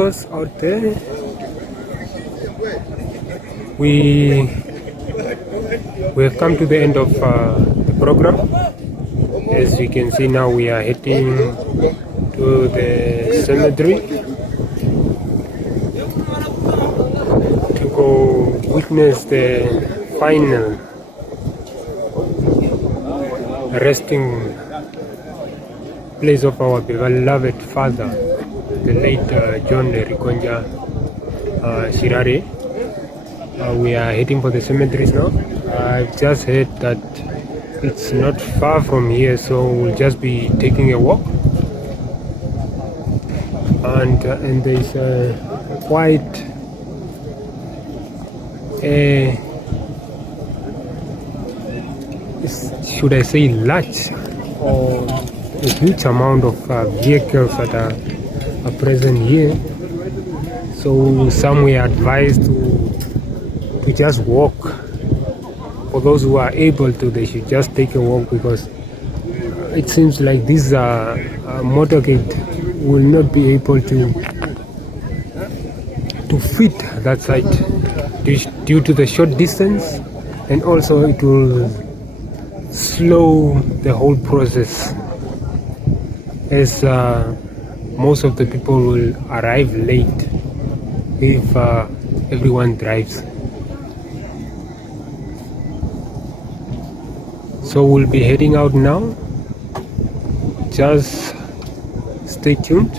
amigos out there, we have come to the end of the program. As you can see now, we are heading to the cemetery to go witness the final resting place of our beloved father, the late John Rikonja Shirare. We are heading for the cemeteries now. I've just heard that it's not far from here, so we'll just be taking a walk. And there's quite a, should I say, large or a huge amount of vehicles that are present here. So some were advised to just walk. For those who are able to, they should just take a walk, because it seems like this motorcade will not be able to fit that side due to the short distance, and also it will slow the whole process, as most of the people will arrive late if everyone drives. So we'll be heading out now. Just stay tuned.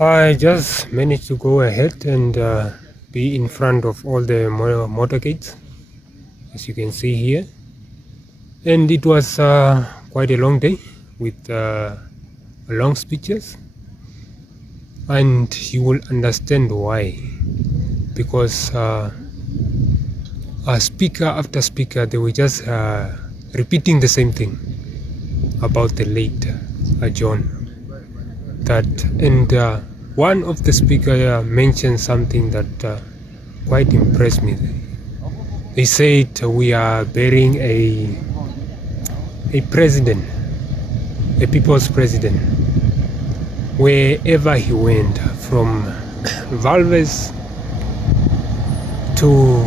I just managed to go ahead and be in front of all the motorcades, as you can see here. And it was quite a long day with long speeches, and you will understand why, because speaker after speaker, they were just repeating the same thing about the late John. And one of the speakers mentioned something that quite impressed me. They said we are burying a president, a people's president, wherever he went, from Valves to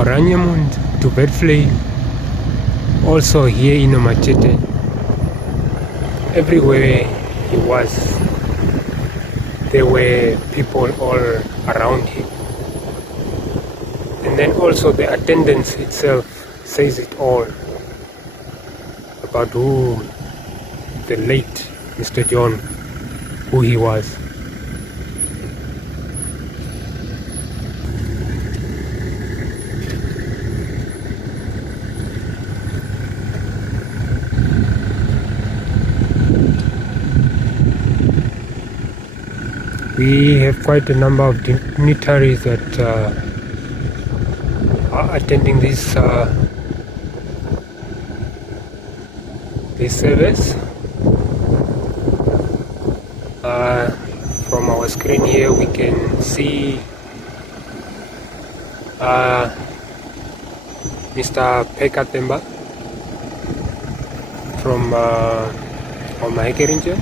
Oranienburg to Bedfley, also here in Machete. Everywhere he was, there were people all around him. And then also the attendance itself says it all about who the late Mr. John, who he was. We have quite a number of dignitaries that are attending this service. From our screen here, we can see Mr. Pekka Themba from Maheke region.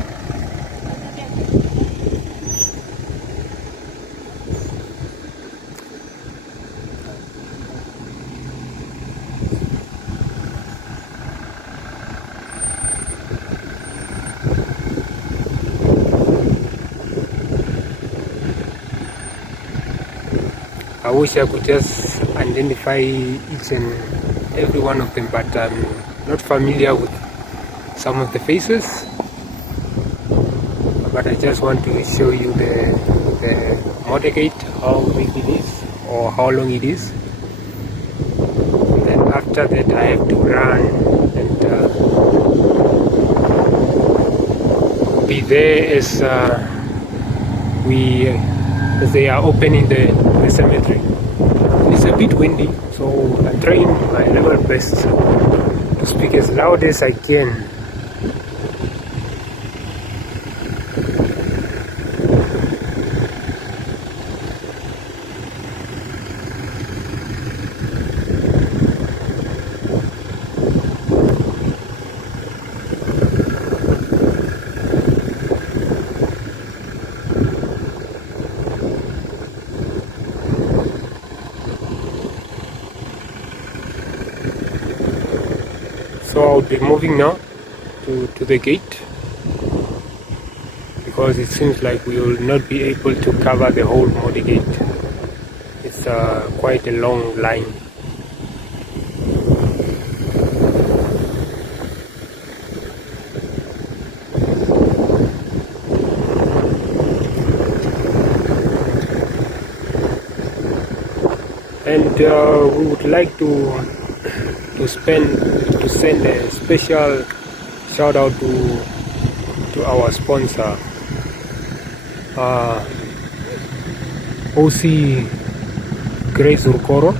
I wish I could just identify each and every one of them, but I'm not familiar with some of the faces. But I just want to show you the motorcade, how big it is or how long it is. And then after that I have to run and be there as they are opening the cemetery. It's a bit windy, so I'm trying my level best to speak as loud as I can. So I'll be moving now to the gate, because it seems like we will not be able to cover the whole Modi gate. It's quite a long line. And we would like to send a special shout out to our sponsor, OC Grace Urkoro.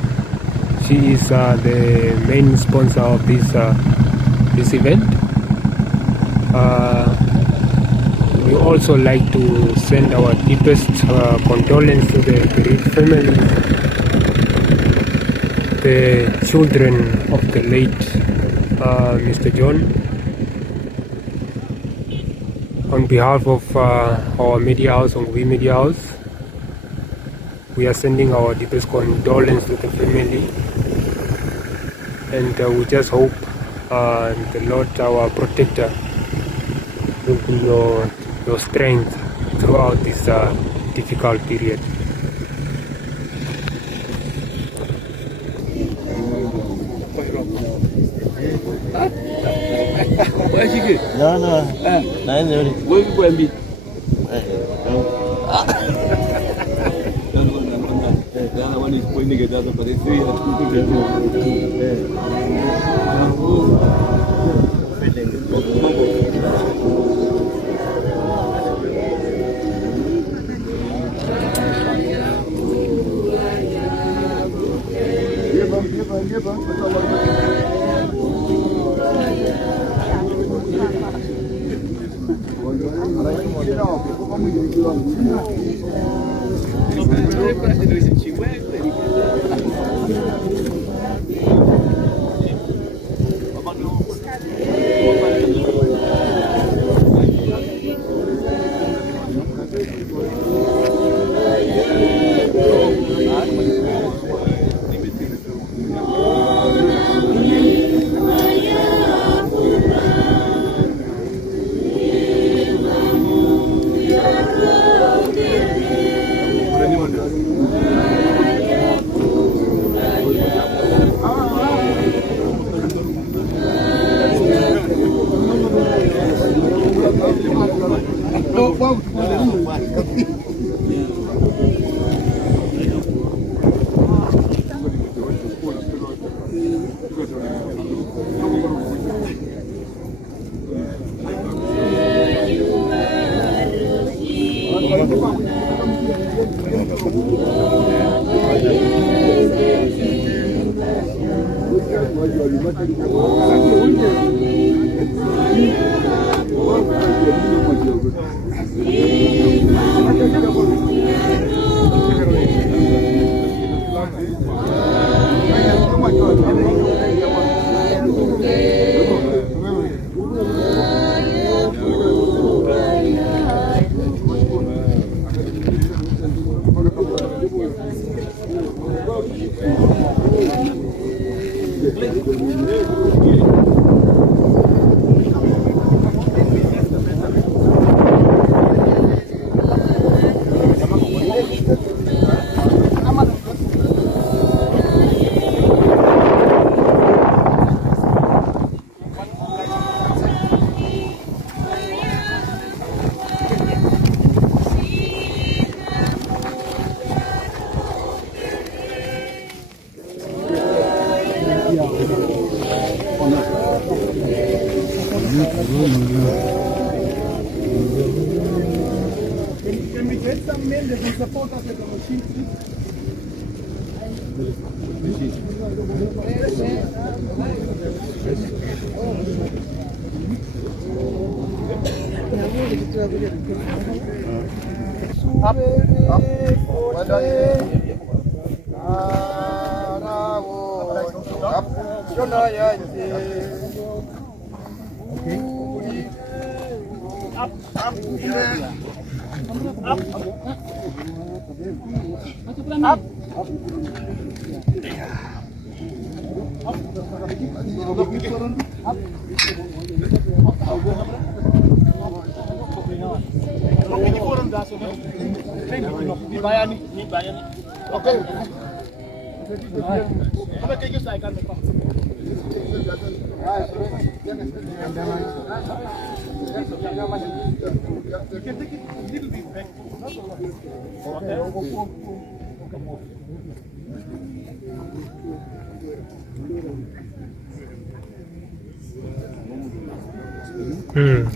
She is the main sponsor of this event. We also like to send our deepest condolence to the bereaved family, the children of the late Mr. John. On behalf of our media house, Ongui Media House, we are sending our deepest condolence to the family, and we just hope the Lord, our protector, will be your strength throughout this difficult period.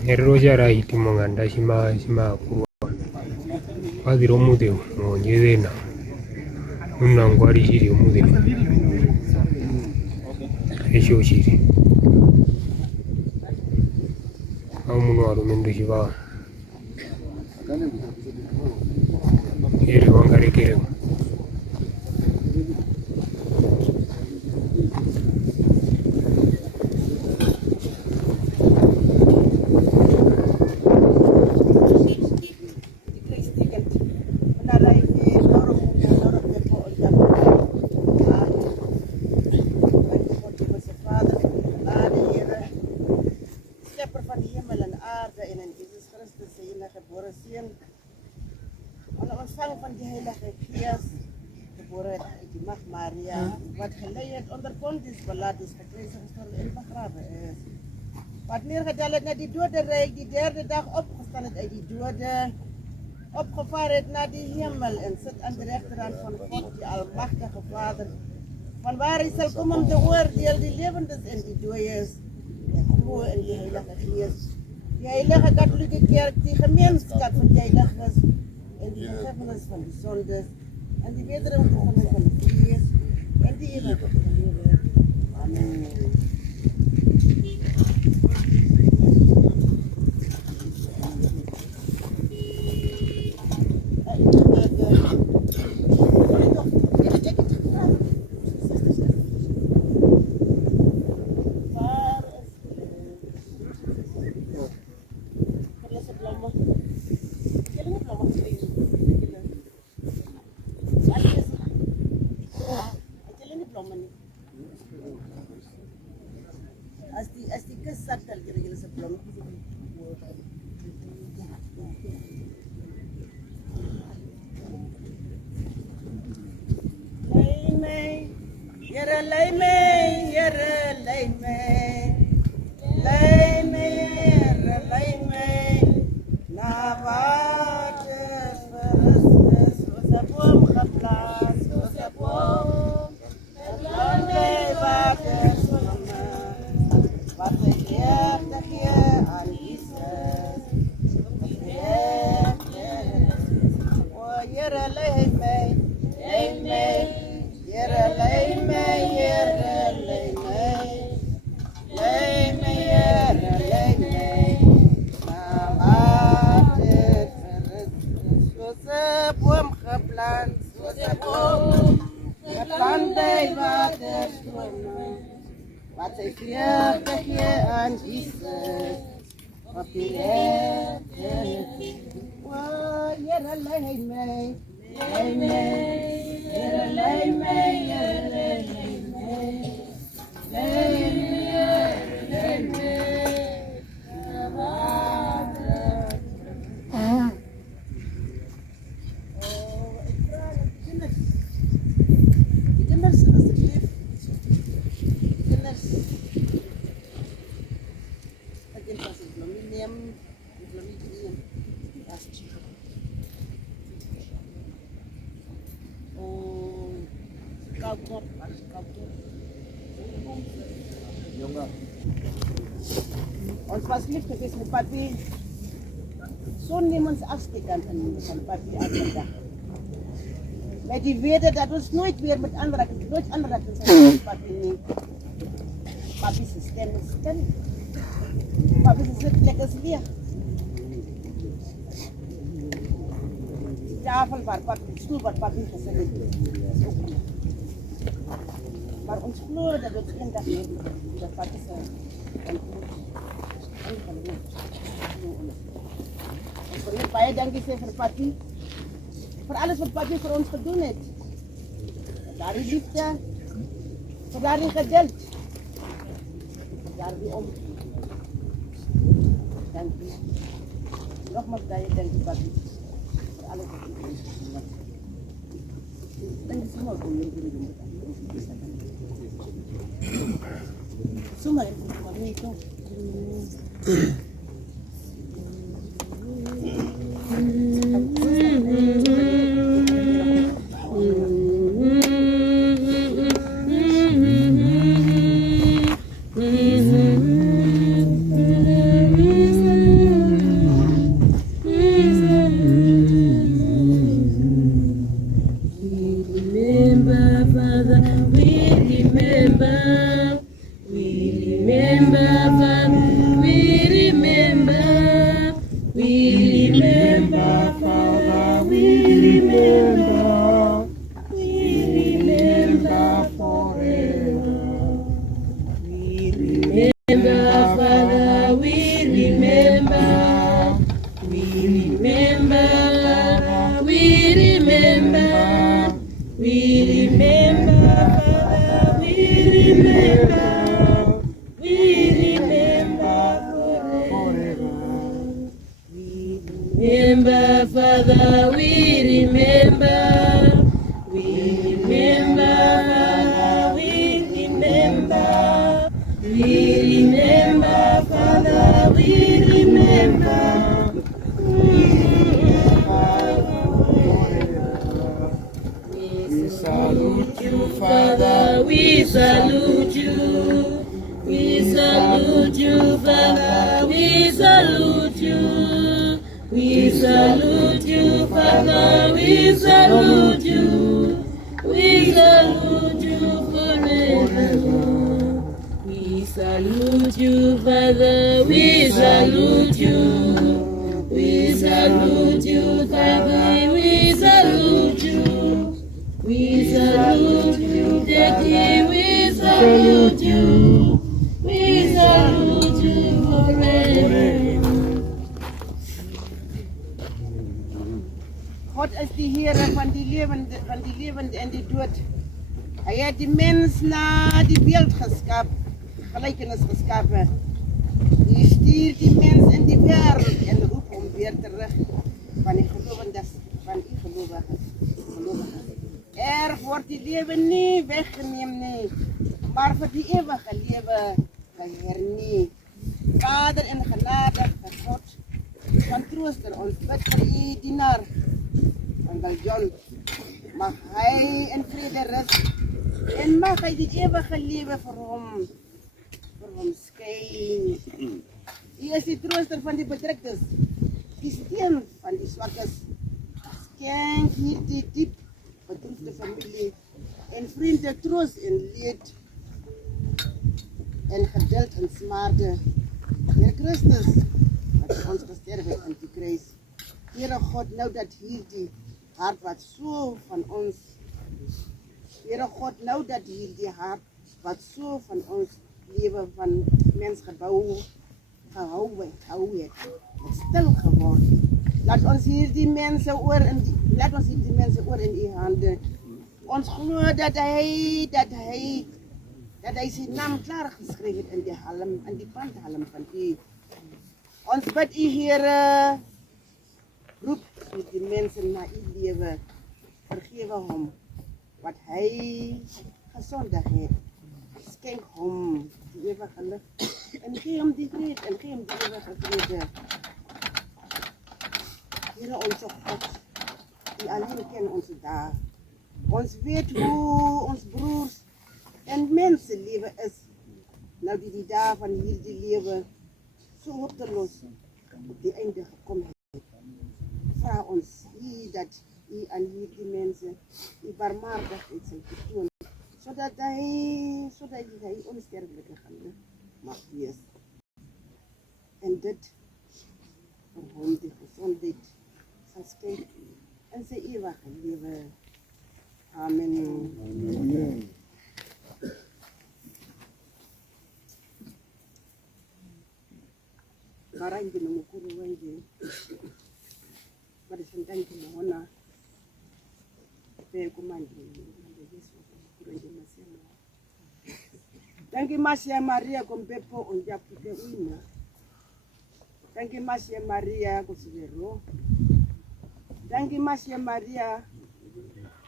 Eroja right monganda shima kurwa wadhiro mudeu monyedena unangwari shiri mudeu esho shiri amuno arumendo shiva ere wangarekere wat geleid onder Pontius Pilatus gekruisigd is en begraven is. Wat neergedaald het naar die dodenrijk, die derde dag opgestaan het uit die doden, opgevaren het naar die hemel en zit aan de rechterhand van God, die almachtige Vader, van waar hij zal komen om te oordelen die levendes en die dooies, en geloof in die Heilige Geest, die Heilige Katholieke Kerk, die gemeenschap van die heiliges en die vergiffenis van die zondes en die wederopstanding van de vlees en die eeuwige leven. Amen. As die kus zat, dan krijg je een blom. Lei mij, Heere, lei mij, Heere, lei mij. Lei mij, Heere, lei mij. Na water verrust, zoals de boom geplaatst, zoals de boom. Het land bij water zwemmen. Wat de Heer aan Jezus. O Heere, lei mij, lei mij. Heere, lei mij, Heere, lei mij. Lei mij, Heere, lei mij. Na water verrust, zoals de boom geplant, zoals de boom. Geplant bij water stromen. Wat zij vreugde gee aan Jezus, op die rechter. O, Heere, lei mij, lei mij. Heere, lei mij, Heere, lei mij. Lei mij, lei mij. Na water. Oh, ik vraag de kinders. De kinders, alsjeblieft. Kinders. Ik denk dat ik nog niet neem. Ik nog niet neem. Dat is chico. Oh, koud op. Koud op. Jongen. Ons was lief geweest met papi. Zo nemen ons afscheid aan van papi aan de dag. Met die weten dat ons nooit weer met aanraken, nooit aanraken zijn met papi niet. Papi's stem is stil. Papi's zitplek is leeg. De tafel waar papi, de stoel waar papi gezet is ook leeg. Maar ons geloof dat we geen dag meer dat papi zijn. En voor u baie dankie sê vir papi. Voor alles wat papi voor ons gedaan heeft. Daar is liefde, Vandaar die geduld. Daar die om. Dank u. Nogmaals dat je dank u papi. Voor alles wat u doet. Dank u zomaar voor je doen. Zomaar even voor mij toch. God is die Heere van die levende en die dood. Hy het die mens na die beeld geskap, gelykenis geskape. Hy stuur die mens in die wêreld en roep hom weer terug van die gelowiges, van die gelowiges. Word die lewe nie weggeneem nie, maar vir die ewige lewe gehernie. Vader in genade, God, van trooster ons bid vir u dienaar, van John, mag hy in vrede rus en mag hy die ewige lewe vir hom skyn. U is die trooster van die bedruktes, die steun van die swakkes. Skenk hierdie diep bedroefde familie en vriende troos en leed en geduld en smarte. Heer Christus, wat ons gesterf het aan die kruis. Heere God, nou dat hierdie hart wat so van ons, Heere God, nou dat hierdie hart wat so van ons lewe van mens gehou het, stil geword. Laat ons hierdie mense oor in u hande. Ons glo dat hy sy naam klaar geskryf het in die halm, in die pandhalm van u. Ons bid u Heere, roep die mense na u lewe, vergewe hom wat hy gesondig het. Skenk hom die ewige lig en gee hom die vrede en gee hom die ewige vrede. Heere onze God, die alleen ken onze dae. Ons weet hoe ons broers en mense lewe is. Nou die dae van hierdie lewe so hopeloos op die einde gekom het. Vra ons dat u aan hierdie mense die barmhartigheid sal vertoon, sodat hy onsterflike geluk mag wees. En dit vir hom die gesondheid sal skenk in sy ewige lewe. Amen. Amen. Barangi na mukuru wengi barisandangi muhona pe kumandi Yesu mukuru wengi masema Dankie Masia Maria con Beppo on Japute Uina. Dankie Masia Maria con Sivero. Dankie Masia Maria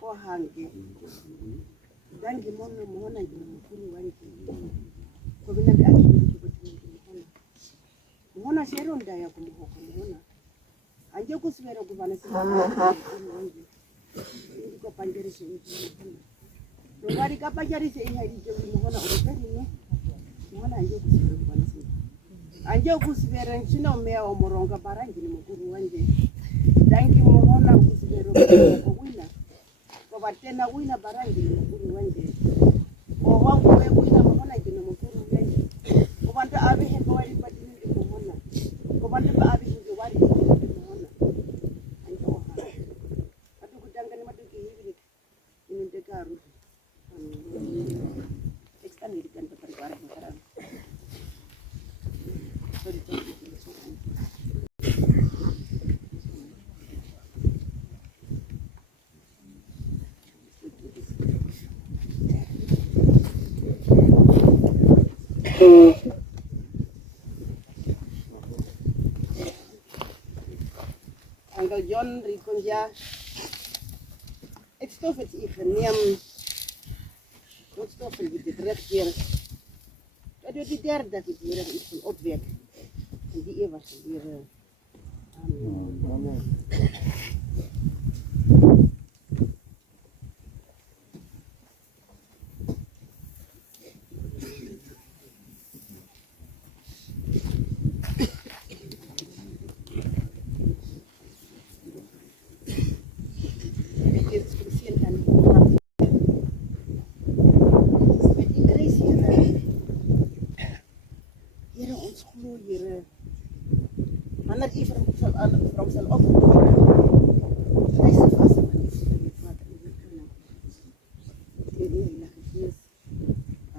o Hanke. Dankie Mono Mona Mukuru Wanki. Kobina de Aki Mona Sheronda ya Kumuhoko Mona. Anje kusivero kuvana sivero. Ko panjeri se Nobody kapajari se ihari je Mona Urutani. Mona anje kusivero kuvana sivero. Anje kusivero nchino mea o moronga barangi ni mukuru wanje. Dankie Mona kusivero ko wina. Ko batena wina barangi ni mukuru wanje. Ko wangu we wina Mona ni mukuru wanje. Ko banta abe he ko wali badini ni Mona. Ko banta ba abe he wali ni Mona. Anje oha. Atu kudangani maduki hivi ni ndekaru. Extend it kan perkara perkara. Uncle John Riconja. Ik stof het even neem. Wat stof het dit recht keer. Dat doet die derde dat ik hier iets van opwek. En die eeuw was weer. Amen. Anak Ibrahim from Sal of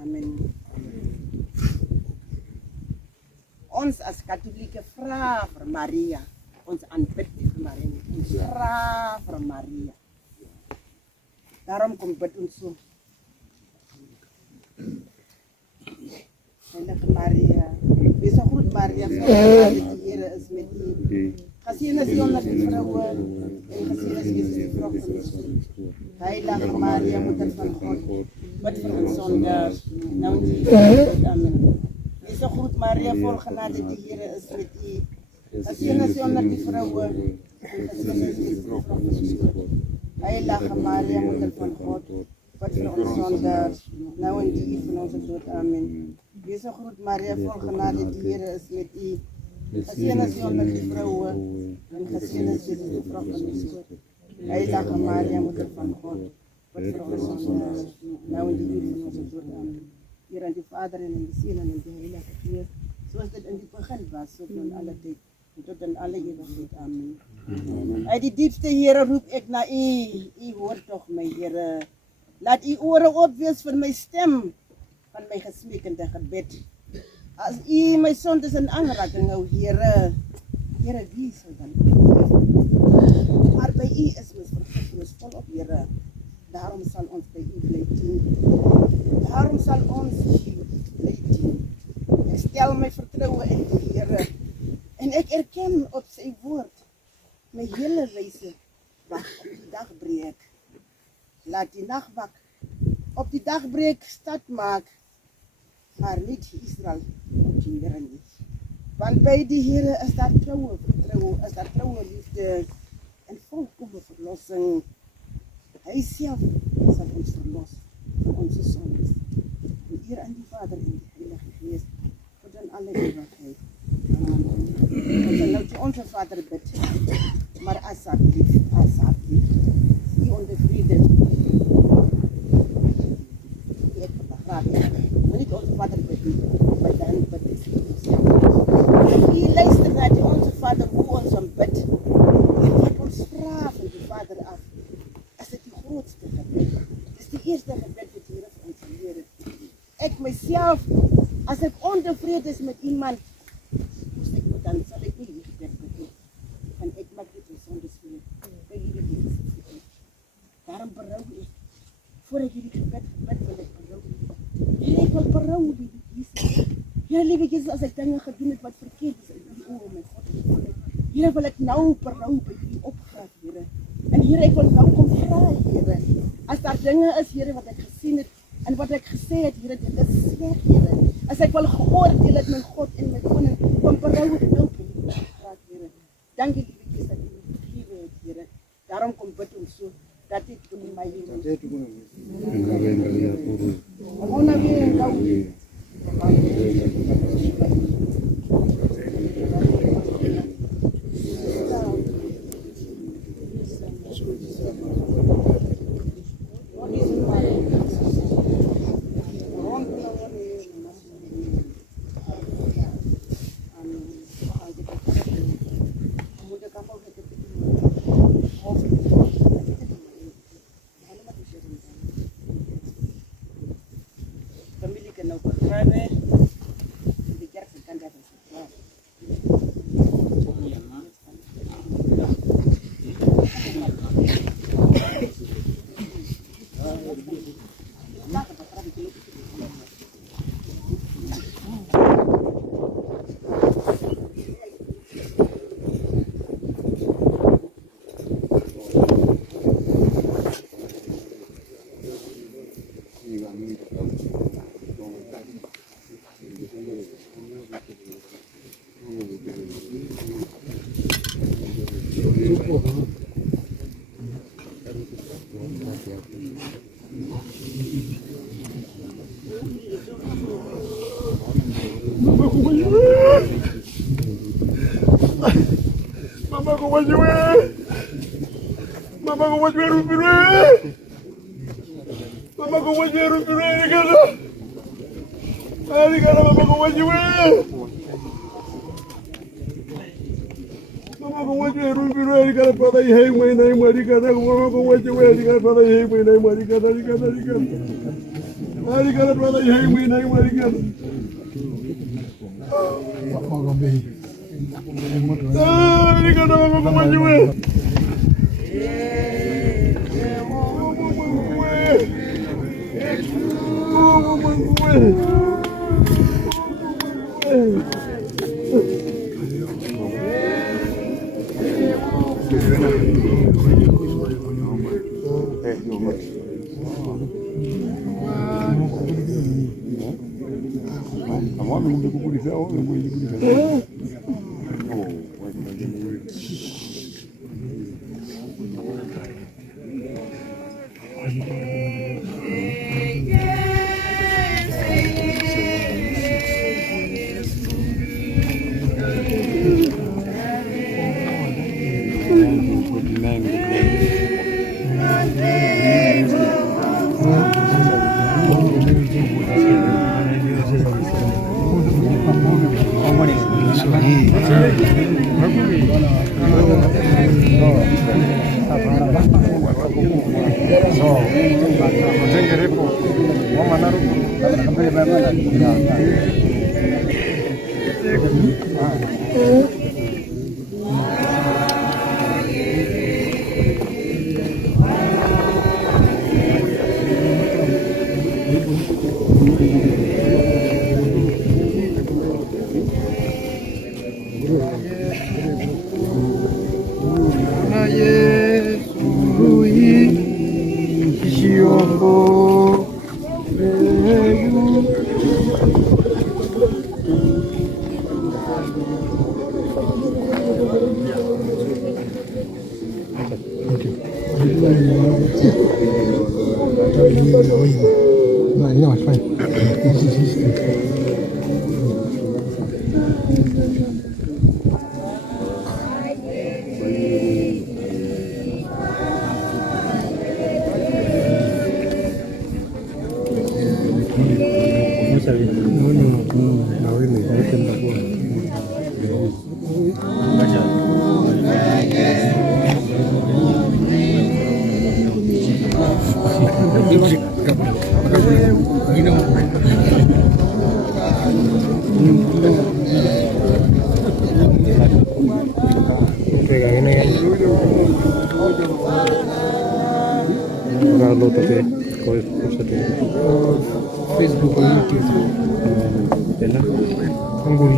Amen. Ons as katholieke vra vir Maria, ons aanbid vir Maria, ons vra vir Maria. Daarom kom bid ons so. Heilige Maria, wees so goed Maria, dat die Here is met u. Gezien is u onder die vrouwen, en gezien is Jezus die vrou van ons. Heilige Maria, moeder van God, bid vir ons sondaars, nou in die dood. Amen. Wees so goed Maria, vol genade, die Here is met u. Gezien is u onder die vrouwen, en gezien is Jezus die vrou van ons. Heilige Maria, moeder van God, bid vir ons sondaars, nou in die uur van onze dood. Amen. Wees so groot Maria, vol genade, die Here is met u. Gezien is u onder die vrouwen, en gezien is Jezus die vrou van ons. Heilige Maria, moeder van God, bid vir ons sondaars, nou in die uur van onze dood. Amen. Hier aan die Vader en in die Seun en in die Heilige Gees, soos dit in die begin was, so in alle tyd, en tot in alle ewigheid. Amen. Uit die diepste Here roep ek na u, u hoor tog my Here. Laat u ore oop wees vir my stem van my gesmeekende gebed. As u my sondes in aanraking hou, Here, Here, wie sal dan vergeef? Maar by u is ons vergifnis volop, Here. Daarom sal ons by u bly dien. Daarom sal ons bly dien. Ek stel my vertroue in die Here en ek erken op sy woord my hele reise wag op die dagbreek. Laat die nachtwak op die dagbreek stad maak, maar niet Israël op die Here niet. Want by die Here is daar trouwe vertroue, is daar trouwe liefde en volkomme verlossing. Hy self sal ons verlos van onze sondes. En eer aan die Vader en die Heilige Gees, tot in alle ewigheid. Amen. Ons sal nou toe onze Vader bid, maar asseblief, die onder vrede. Ek begraaf moet niet onze Vader bid, maar dan bid ek self. U luister na die onze Vader, hoe ons hom bid. En wat ons vra van die Vader af, is dit die grootste gebed. Dis die eerste gebed wat Here vir ons geleer het. Ek myself, as ek ontevrede is met iemand, dan sal ek nie die gebed bid. En ek maak dit ons sondes weer. By hierdie gebed. Daarom berou ek. Voor ek hierdie gebed gebid, wil ek berou. Here, ek wil berou die Jesus. Here, liewe Jesus, as ek dinge gedoen het wat verkeerd is in die oë, my God en Vader. Here, wil ek nou berou by U opgraaf, Here. En Here, ek wil nou kom vra, Here. As daar dinge is, Here, wat ek gesien het en wat ek gesê het, Here, dit is sleg, Here. As ek wil geoordeel het, my God en my koning, kom berou ek nou by U opgraaf, Here. Dankie, liewe Jesus, dat U my vergewe het, Here. Daarom kom bid ons so, dat dit doen in my leven. Ona weer nou. Mama kuwajiwe rupirwe. Mama kuwajiwe rupirwe nikana. Nikana mama kuwajiwe. Mama kuwajiwe rupirwe nikana pada ihai maina imari nikana. Mama kuwajiwe nikana pada ihai maina imari nikana. Nikana pada ihai maina imari nikana. Nikana mama kuwajiwe. Lo tapi kau Facebook or YouTube. Anguri.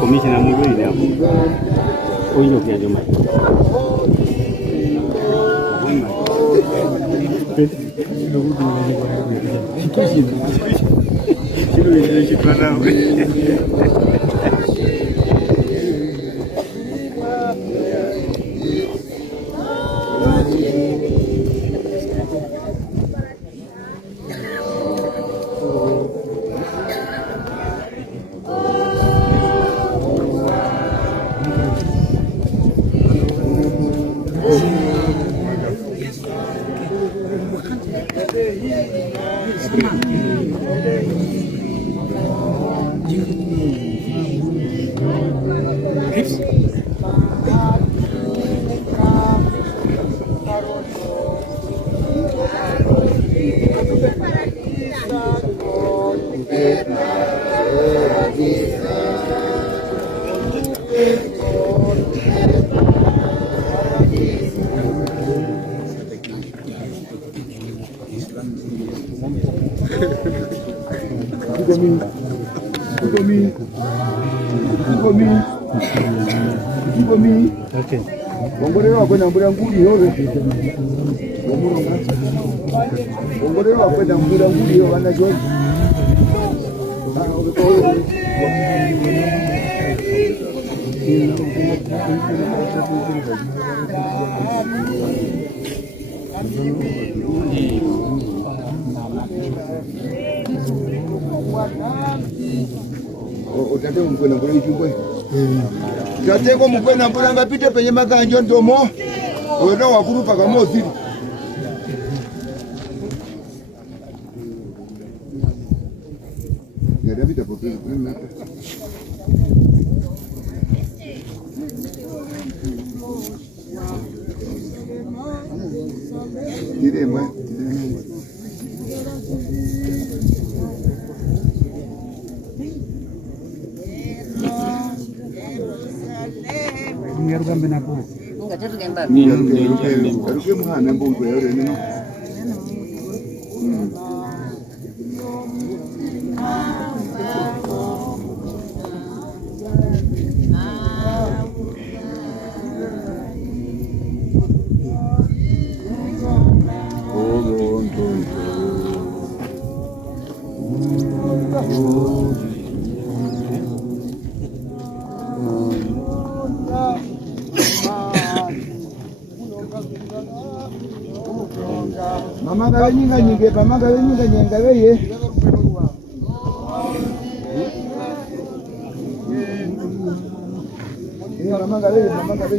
Commissioner Mugwe ile hapo. Oyo kia joma. Okay. Bongorero akwenda mbura nguli yowe. Bongorero akwenda mbura nguli yowe ana join. Utate mkwena mbura ichungwe. Tateko mkwena mbura ngapite penye makanjo ndomo. Wena wakuru paka mozili. Ya David apo pena. Direma. Ngerugambe napo. Aruke muhana mbungu yore nino. Mama gawe nyinga nyinge, mama gawe nyinga nyinga ye. Mama gawe, mama gawe.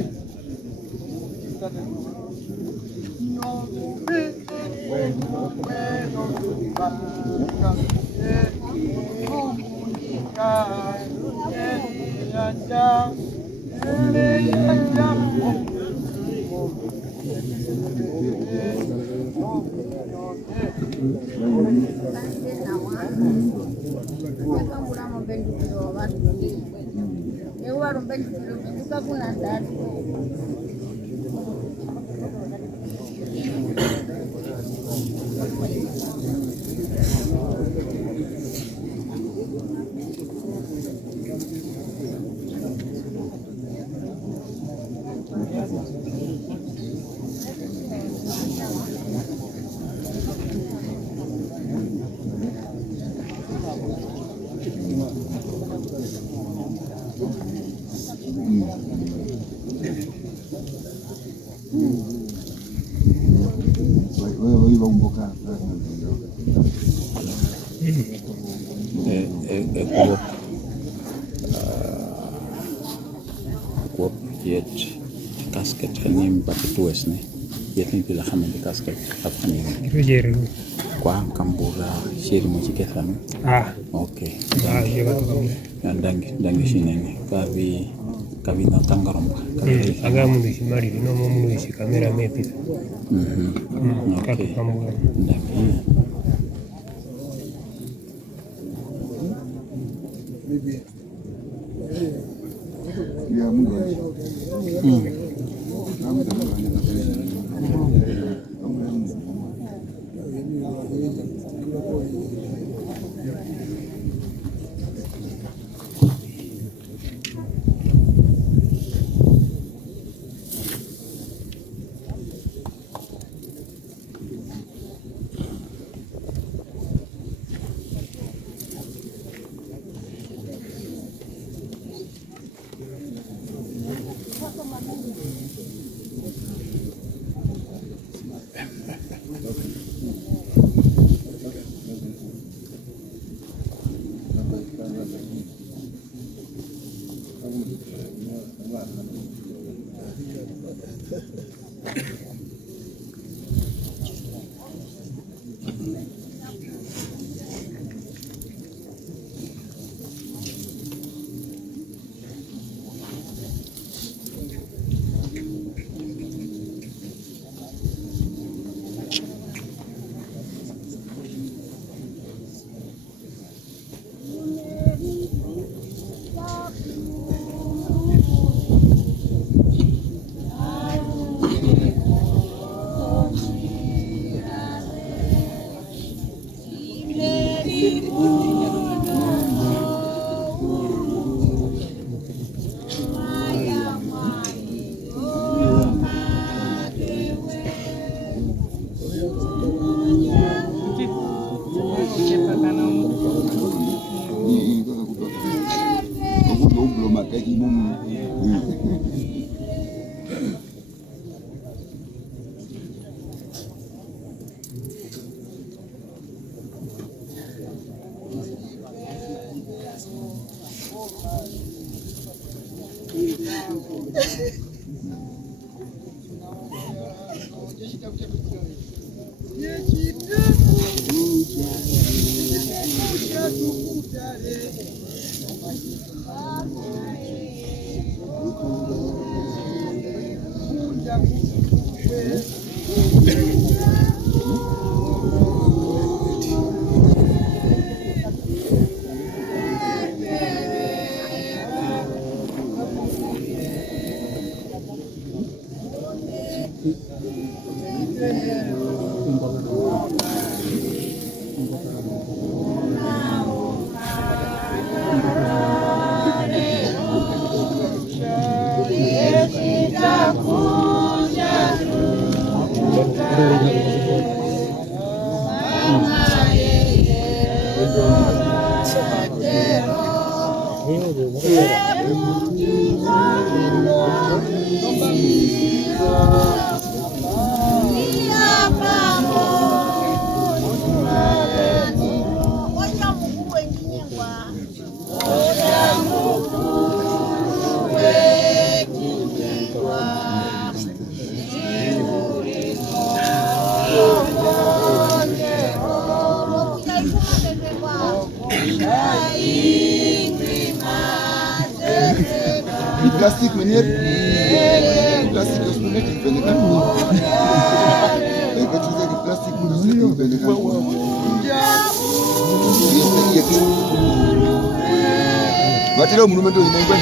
Kuop yet casket kanim batues ne yet ni pila xamne casket ab xani Rujere. kwa kambura shiri mo ci kefam okay Je ga to. dangi shinene kavi na tangaromba Aga mundu shi mari no mo mundu shi kamera mepi. okay Kambura. dangi Ya Mungu. Plastik meneer. Plastik is meneer. Ik ben er niet. Ik weet niet dat plastik moet zijn. Ik ben er niet. Wat is er om nu met doen? Ik ben.